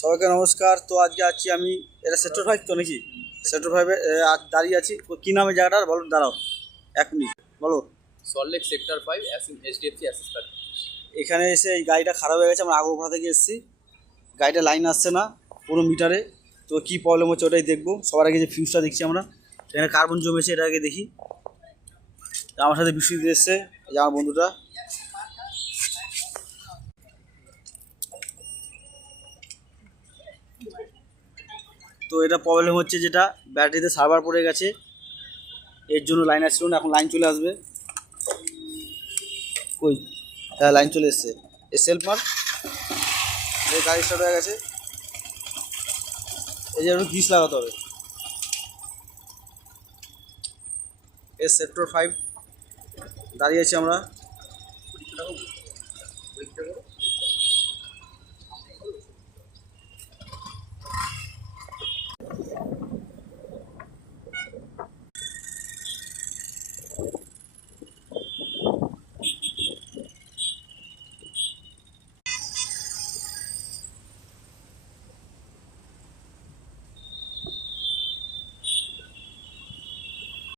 সবাইকে নমস্কার। তো আজকে আছি আমি, এটা সেক্টর 5 তো নাকি? সেক্টর 5-এ দাঁড়িয়ে আছি। কী নামে জায়গাটার বলো, দাঁড়াও 1 মিনিট বলো। Salt Lake sector 5 HDFC access bank. এখানে এসে এই গাড়িটা খারাপ হয়ে গেছে, আমরা আগরপাড়া থেকে এসেছি। গাড়িটা লাইন আসছে না পুরো মিটারে। তো কী প্রবলেম হচ্ছে ওটাই দেখবো। সবার আগে যে ফিউজটা দেখছি আমরা, এখানে কার্বন জমেছে, এটা আগে দেখি। আমার সাথে বিশ্বজিৎ এসছে, এই যে আমার বন্ধুটা। তো এটা প্রবলেম হচ্ছে যেটা, ব্যাটারিতে সার্ভার পড়ে গেছে, এর জন্য লাইন আসছিল না। এখন লাইন চলে আসবে। কই? হ্যাঁ, লাইন চলে এসছে। এ সেলফ মার, এই গাড়ি স্টার্ট হয়ে গেছে। এই যে একটু গ্রিস লাগাতে হবে। এ সেক্টর 5 দাঁড়িয়ে আছি আমরা।